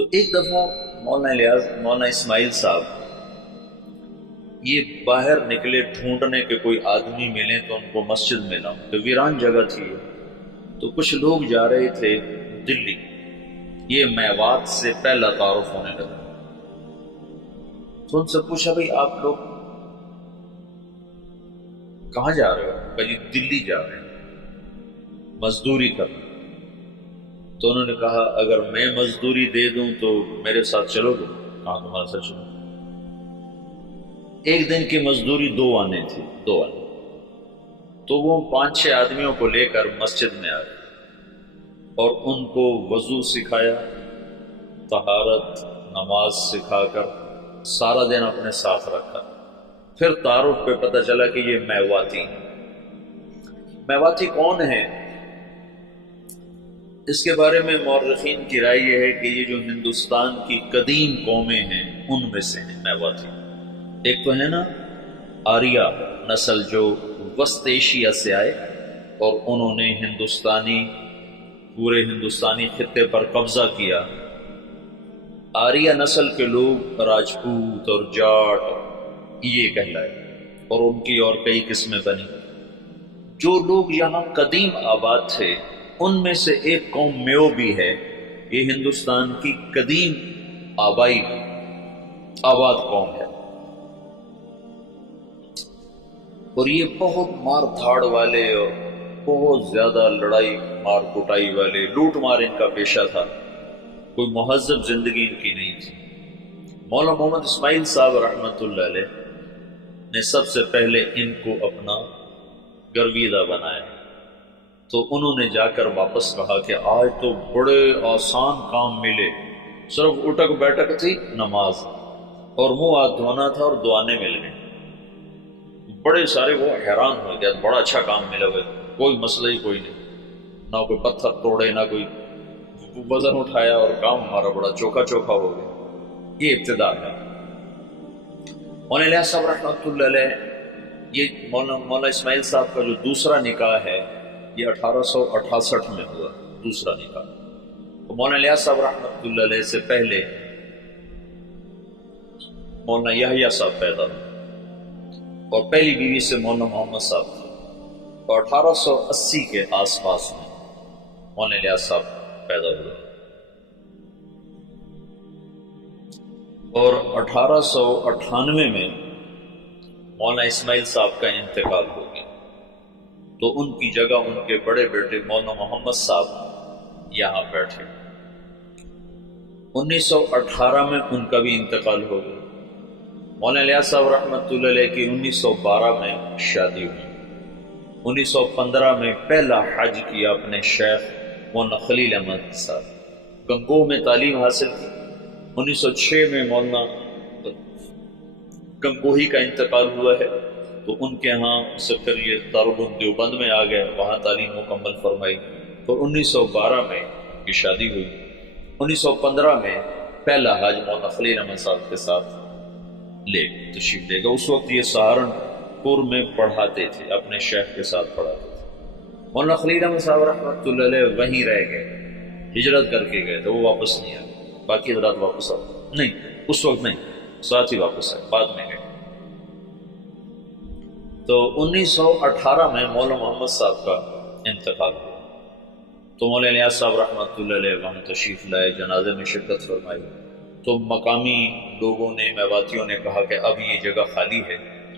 تو ایک دفعہ مولانا اسماعیل صاحب یہ باہر نکلے ڈھونڈنے کے کوئی آدمی ملے تو ان کو مسجد میں لاؤں، تو ویران جگہ تھی، تو کچھ لوگ جا رہے تھے دلی، یہ میوات سے پہلا تعارف ہونے لگا، تو ان سے پوچھا بھائی آپ لوگ کہاں جا رہے ہو؟ کہ جی دلی جا رہے ہیں مزدوری کرنا۔ تو انہوں نے کہا اگر میں مزدوری دے دوں تو میرے ساتھ چلو گے؟ کہاں تمہارے ساتھ چلو۔ ایک دن کی مزدوری 2 آنے تھی، 2 آنے، تو وہ 5-6 آدمیوں کو لے کر مسجد میں آئے اور ان کو وضو سکھایا، طہارت، نماز سکھا کر سارا دن اپنے ساتھ رکھا۔ پھر تعارف پہ پتہ چلا کہ یہ میواتی ہیں۔ میواتی کون ہیں؟ اس کے بارے میں مورخین کی رائے یہ ہے کہ یہ جو ہندوستان کی قدیم قومیں ہیں ان میں سے ہیں میواتی۔ ایک تو ہے نا آریہ نسل جو وسط ایشیا سے آئے اور انہوں نے پورے ہندوستانی خطے پر قبضہ کیا۔ آریہ نسل کے لوگ راجپوت اور جاٹ یہ کہلائے، اور ان کی اور کئی قسمیں بنی۔ جو لوگ یہاں قدیم آباد تھے ان میں سے ایک قوم میو بھی ہے، یہ ہندوستان کی قدیم آباد قوم ہے، اور یہ بہت مار دھاڑ والے اور بہت زیادہ لڑائی مار کٹائی والے، لوٹ مار ان کا پیشہ تھا، کوئی مہذب زندگی ان کی نہیں تھی۔ مولانا محمد اسماعیل صاحب رحمۃ اللہ علیہ نے سب سے پہلے ان کو اپنا گرویدہ بنایا، تو انہوں نے جا کر واپس کہا کہ آج تو بڑے آسان کام ملے، صرف اٹک بیٹھک تھی، نماز اور منہ ہاتھ دھونا تھا اور دعانے مل گئے۔ بڑے سارے وہ حیران ہو گیا، بڑا اچھا کام ملا ہوئے، کوئی مسئلہ ہی کوئی نہیں، نہ کوئی پتھر توڑے نہ کوئی وزن اٹھایا، اور کام ہمارا بڑا چوکھا چوکھا ہو گیا۔ یہ ابتدا ہے۔ مولانا صاحب رحمۃ اللہ علیہ، یہ مولانا اسماعیل صاحب کا جو دوسرا نکاح ہے یہ 1868 میں ہوا، دوسرا نکاح۔ مولانا صاحب رحمۃ اللہ علیہ سے پہلے مولانا یحییٰ صاحب پیدا ہوئے، اور پہلی بیوی سے مولانا محمد صاحب تھے، اور 1880 کے آس پاس میں مولانا صاحب پیدا ہوئے، اور 1898 میں مولانا اسماعیل صاحب کا انتقال ہو گیا، تو ان کی جگہ ان کے بڑے بیٹے مولانا محمد صاحب یہاں بیٹھے۔ 1918 میں ان کا بھی انتقال ہو گیا۔ مولانا صاحب رحمۃ اللہ علیہ کی 1912 میں شادی ہوئی۔ 1915 میں پہلا حج کیا اپنے شیخ مولانا خلیل احمد صاحب، گنگوہ میں تعلیم حاصل کی۔ 1906 میں مولانا گنگوہی کا انتقال ہوا ہے، تو ان کے ہاں سے پھر یہ دارالعلوم دیوبند میں آ گئے، وہاں تعلیم مکمل فرمائی، تو 1912 میں کی شادی ہوئی۔ 1915 میں پہلا حج مولانا خلیل احمد صاحب کے ساتھ تشریف لے گا۔ اس وقت یہ سہارنپور میں پڑھاتے تھے، اپنے شیخ کے ساتھ پڑھاتے تھے۔ مولانا خلیل احمد صاحب رحمۃ اللہ علیہ وہیں رہ گئے، ہجرت کر کے گئے تو وہ واپس نہیں آئے، باقی حضرات واپس آئے نہیں، اس وقت نہیں، ساتھ ہی واپس آئے، بعد میں گئے۔ تو 1918 میں مولانا محمد صاحب کا انتقال ہوا، تو مولانا صاحب رحمۃ اللہ علیہ وہاں تشریف لائے، جنازے میں شرکت فرمائی، تو مقامی لوگوں نے، میواتیوں نے کہا کہ اب یہ جگہ خالی ہے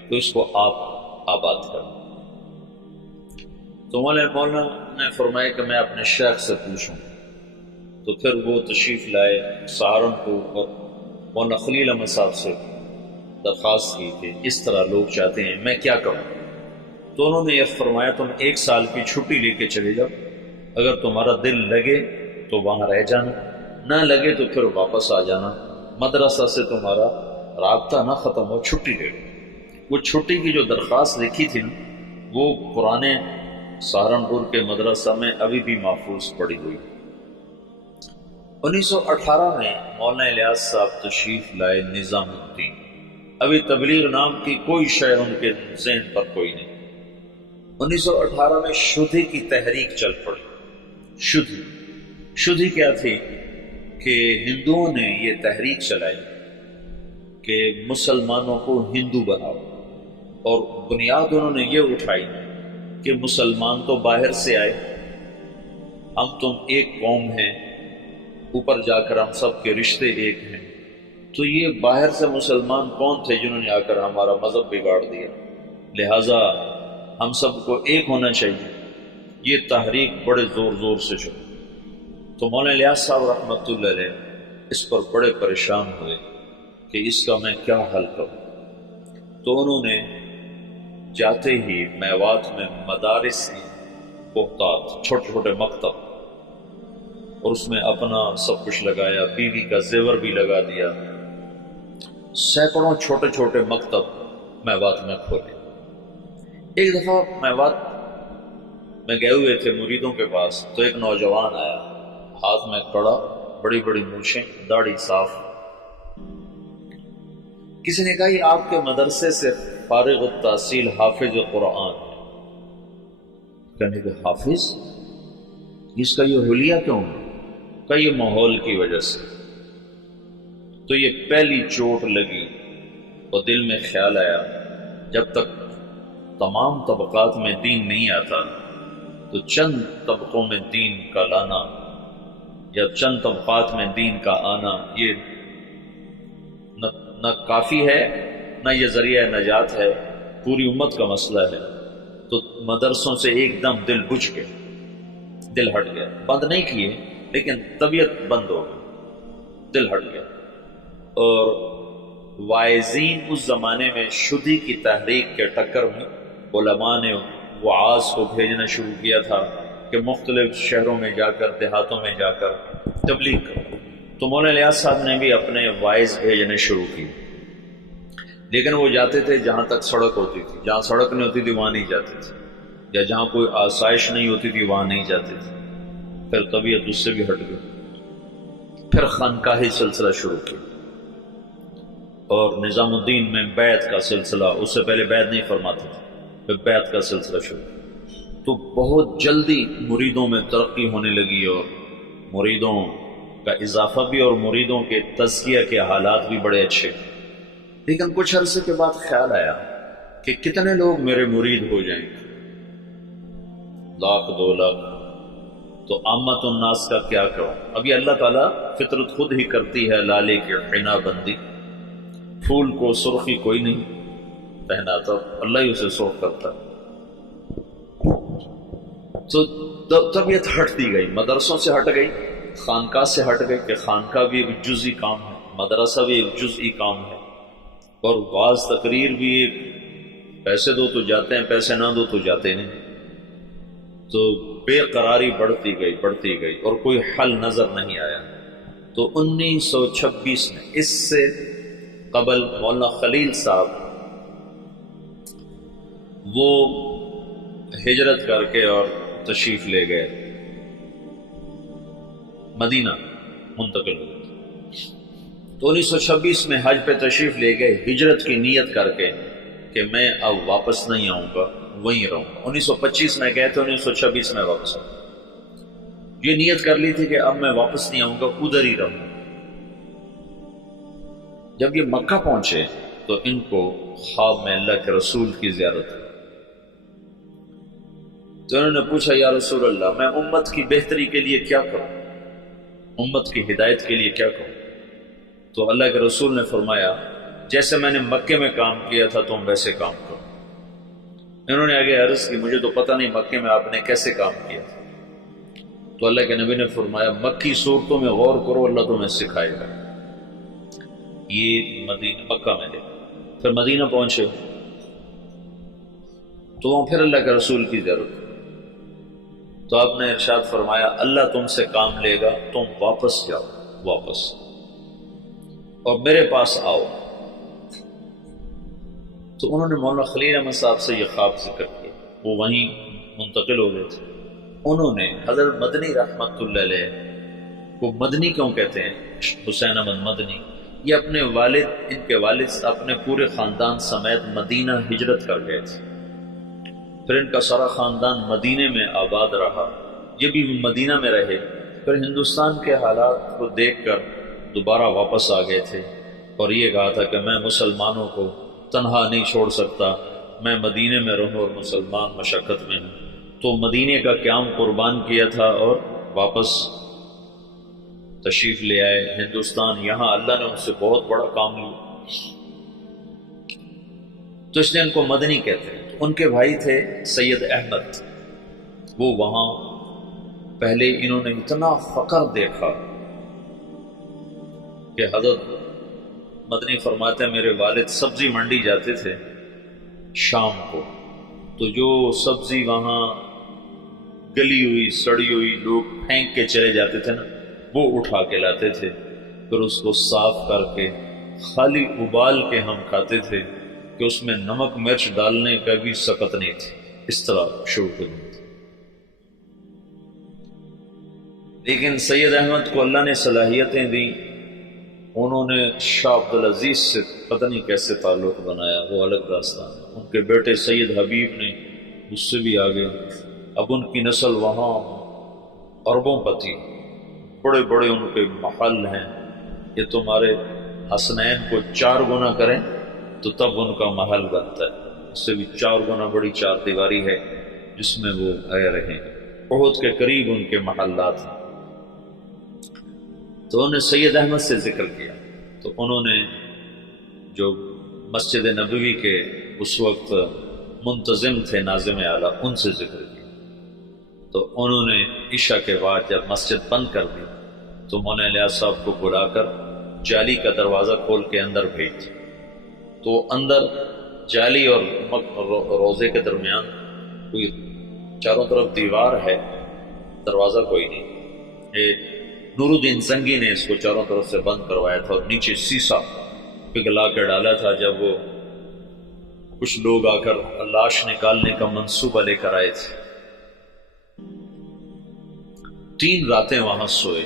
تو اس کو آپ آباد کریں۔ تو مولانا نے فرمایا کہ میں اپنے شیخ سے پوچھوں، تو پھر وہ تشریف لائے سہارنپور، اور مولانا خلیل احمد صاحب سے درخواست کی کہ اس طرح لوگ چاہتے ہیں، میں کیا کروں؟ تو انہوں نے یہ فرمایا تم 1 سال کی چھٹی لے کے چلے جاؤ، اگر تمہارا دل لگے تو وہاں رہ جانا، نہ لگے تو پھر واپس آ جانا، مدرسہ سے تمہارا رابطہ نہ ختم ہو، چھٹی لے لو۔ وہ چھٹی کی جو درخواست لکھی تھی نا، وہ پرانے سہارنپور کے مدرسہ میں ابھی بھی محفوظ پڑی ہوئی۔ 1918 میں مولانا الیاس صاحب تشریف لائے نظام الدین، ابھی تبلیغ نام کی کوئی شے ان کے ذہن پر کوئی نہیں۔ 1918 میں شدھی کی تحریک چل پڑی۔ شدھی کیا تھی کہ ہندوؤں نے یہ تحریک چلائی کہ مسلمانوں کو ہندو بناؤ، اور بنیاد انہوں نے یہ اٹھائی کہ مسلمان تو باہر سے آئے، ہم تم ایک قوم ہیں، اوپر جا کر ہم سب کے رشتے ایک ہیں، تو یہ باہر سے مسلمان کون تھے جنہوں نے آ کر ہمارا مذہب بگاڑ دیا، لہٰذا ہم سب کو ایک ہونا چاہیے۔ یہ تحریک بڑے زور زور سے چلی، تو مولانا الیاس صاحب رحمۃ اللہ علیہ اس پر بڑے پریشان ہوئے کہ اس کا میں کیا حل کروں۔ تو انہوں نے جاتے ہی میوات میں مدارس بہتات، چھوٹے چھوٹے مکتب، اور اس میں اپنا سب کچھ لگایا، بیوی کا زیور بھی لگا دیا، سینکڑوں چھوٹے چھوٹے مکتب میوات میں کھولے۔ ایک دفعہ میوات میں گئے ہوئے تھے مریدوں کے پاس، تو ایک نوجوان آیا، ہاتھ میں کڑا، بڑی بڑی مونچھیں، داڑھی صاف۔ کسی نے کہا یہ آپ کے مدرسے سے فارغ التحصیل حافظ قرآن ہے۔ کہنے کہ حافظ، اس کا یہ حلیہ کیوں ہے؟ کہ یہ ماحول کی وجہ سے۔ تو یہ پہلی چوٹ لگی اور دل میں خیال آیا جب تک تمام طبقات میں دین نہیں آتا تو چند طبقوں میں دین کا لانا یا چند طبقات میں دین کا آنا یہ نہ کافی ہے، نہ یہ ذریعہ نجات ہے، پوری امت کا مسئلہ ہے۔ تو مدرسوں سے ایک دم دل بجھ گئے، دل ہٹ گیا، بند نہیں کیے لیکن طبیعت بند ہو گئی، دل ہٹ گیا۔ اور وائزین اس زمانے میں شدی کی تحریک کے ٹکر میں علماء نے وعاظ کو بھیجنا شروع کیا تھا کہ مختلف شہروں میں جا کر، دیہاتوں میں جا کر تبلیغ کرو۔ تو مولانا الیاس صاحب نے بھی اپنے وائز بھیجنے شروع کی، لیکن وہ جاتے تھے جہاں تک سڑک ہوتی تھی، جہاں سڑک نہیں ہوتی تھی وہاں نہیں جاتے تھے، یا جہاں کوئی آسائش نہیں ہوتی تھی وہاں نہیں جاتے تھے۔ پھر طبیعت اس سے بھی ہٹ گئی، پھر خانقاہی سلسلہ شروع کیا، اور نظام الدین میں بیعت کا سلسلہ، اس سے پہلے بیعت نہیں فرماتے تھے، پھر بیعت کا سلسلہ شروع۔ تو بہت جلدی مریدوں میں ترقی ہونے لگی، اور مریدوں کا اضافہ بھی، اور مریدوں کے تزکیہ کے حالات بھی بڑے اچھے۔ لیکن کچھ عرصے کے بعد خیال آیا کہ کتنے لوگ میرے مرید ہو جائیں گے، 1,00,000 2 لاکھ، تو عامت الناس کا کیا کروں؟ ابھی اللہ تعالیٰ فطرت خود ہی کرتی ہے لالے کی حنا بندی، پھول کو سرخی کوئی نہیں پہناتا، اللہ ہی اسے سرخ کرتا۔ تو طبیعت ہٹتی گئی، مدرسوں سے ہٹ گئی، خانقاہ سے ہٹ گئی کہ خانقاہ بھی ایک جزئی کام ہے، مدرسہ بھی ایک جزئی کام ہے، اور بعض تقریر بھی ایک پیسے دو تو جاتے ہیں، پیسے نہ دو تو جاتے نہیں۔ تو بے قراری بڑھتی گئی اور کوئی حل نظر نہیں آیا۔ تو 1926 میں، اس سے قبل مولانا خلیل صاحب وہ ہجرت کر کے اور تشریف لے گئے، مدینہ منتقل ہو گئے۔ تو 1926 میں حج پہ تشریف لے گئے، ہجرت کی نیت کر کے کہ میں اب واپس نہیں آؤں گا، وہیں رہوں گا۔ 1925 میں گئے تو 1926 میں واپس آؤں گا، یہ نیت کر لی تھی کہ اب میں واپس نہیں آؤں گا، ادھر ہی رہوں گا۔ جب یہ مکہ پہنچے تو ان کو خواب میں اللہ کے رسول کی زیارت ہوئی۔ تو انہوں نے پوچھا، یا رسول اللہ، میں امت کی بہتری کے لیے کیا کروں، امت کی ہدایت کے لیے کیا کروں؟ تو اللہ کے رسول نے فرمایا، جیسے میں نے مکے میں کام کیا تھا تم ویسے کام کرو۔ انہوں نے آگے عرض کی، مجھے تو پتہ نہیں مکے میں آپ نے کیسے کام کیا تھا۔ تو اللہ کے نبی نے فرمایا، مکی صورتوں میں غور کرو، اللہ تمہیں سکھائے گا۔ یہ مکہ میں دیکھا۔ پھر مدینہ پہنچے تو وہاں پھر اللہ کے رسول کی ضرورت، تو آپ نے ارشاد فرمایا، اللہ تم سے کام لے گا، تم واپس جاؤ، واپس، اور میرے پاس آؤ۔ تو انہوں نے مولانا خلیل احمد صاحب سے یہ خواب ذکر کیا، وہ وہیں منتقل ہو گئے تھے۔ انہوں نے حضرت مدنی رحمت اللہ علیہ کو، مدنی کیوں کہتے ہیں، حسین احمد مدنی، یہ اپنے والد، ان کے والد اپنے پورے خاندان سمیت مدینہ ہجرت کر گئے تھے، پھر ان کا سارا خاندان مدینے میں آباد رہا، یہ بھی مدینہ میں رہے، پھر ہندوستان کے حالات کو دیکھ کر دوبارہ واپس آ گئے تھے اور یہ کہا تھا کہ میں مسلمانوں کو تنہا نہیں چھوڑ سکتا، میں مدینے میں رہوں اور مسلمان مشقت میں ہوں۔ تو مدینے کا قیام قربان کیا تھا اور واپس تشریف لے آئے ہندوستان۔ یہاں اللہ نے ان سے بہت بڑا کام لیا، تو اس لیے ان کو مدنی کہتے ہیں۔ ان کے بھائی تھے سید احمد، وہ وہاں پہلے انہوں نے اتنا فقر دیکھا کہ حضرت مدنی فرماتے ہیں میرے والد سبزی منڈی جاتے تھے شام کو، تو جو سبزی وہاں گلی ہوئی سڑی ہوئی لوگ پھینک کے چلے جاتے تھے نا، وہ اٹھا کے لاتے تھے، پھر اس کو صاف کر کے خالی ابال کے ہم کھاتے تھے کہ اس میں نمک مرچ ڈالنے کا بھی سکت نہیں تھی، اس طرح شروع کر دی۔ لیکن سید احمد کو اللہ نے صلاحیتیں دی، انہوں نے شاہ عبدالعزیز سے پتہ نہیں کیسے تعلق بنایا، وہ الگ داستان ہے۔ ان کے بیٹے سید حبیب نے اس سے بھی آگے، اب ان کی نسل وہاں اربوں پتی، بڑے بڑے ان کے محل ہیں، یہ تمہارے حسنین کو 4 گنا کریں تو تب ان کا محل بنتا ہے، اس سے بھی 4 گنا بڑی 4 دیواری ہے جس میں وہ آئے رہے ہیں، احد کے قریب ان کے محلات ہیں۔ تو انہوں نے سید احمد سے ذکر کیا، تو انہوں نے جو مسجد نبوی کے اس وقت منتظم تھے ناظم اعلیٰ، ان سے ذکر کیا، تو انہوں نے عشاء کے بعد جب مسجد بند کر دی تو مولانا الیاس صاحب کو بلا کر جالی کا دروازہ کھول کے اندر بھیج، تو اندر جالی اور روزے کے درمیان کوئی چاروں طرف دیوار ہے، دروازہ کوئی نہیں، نور الدین زنگی نے اس کو چاروں طرف سے بند کروایا تھا اور نیچے سیسا پگھلا کے ڈالا تھا۔ جب وہ کچھ لوگ آ کر لاش نکالنے کا منصوبہ لے کر آئے تھے، 3 راتیں وہاں سوئے،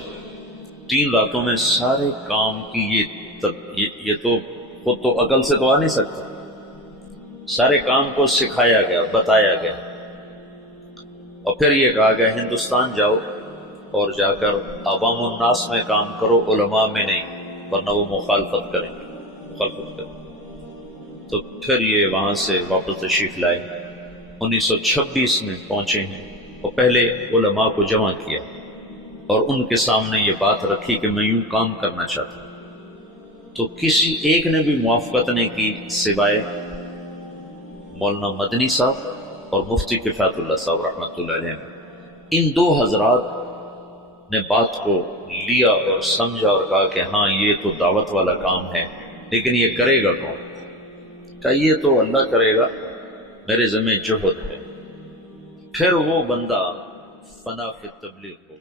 3 راتوں میں سارے کام کی یہ تو خود تو عقل سے تو آ نہیں سکتا، سارے کام کو سکھایا گیا، بتایا گیا، اور پھر یہ کہا گیا ہندوستان جاؤ اور جا کر عوام الناس میں کام کرو، علماء میں نہیں، ورنہ وہ مخالفت کریں گے۔ تو پھر یہ وہاں سے واپس تشریف لائے، 1926 میں پہنچے ہیں، اور پہلے علماء کو جمع کیا اور ان کے سامنے یہ بات رکھی کہ میں یوں کام کرنا چاہتا ہوں، تو کسی ایک نے بھی موافقت نہیں کی سوائے مولانا مدنی صاحب اور مفتی کفایت اللہ صاحب رحمۃ اللہ علیہ۔ ان 2 حضرات نے بات کو لیا اور سمجھا اور کہا کہ ہاں یہ تو دعوت والا کام ہے، لیکن یہ کرے گا کون؟ کہا یہ تو اللہ کرے گا، میرے ذمہ جوہد ہے۔ پھر وہ بندہ فنا فی التبلیغ ہو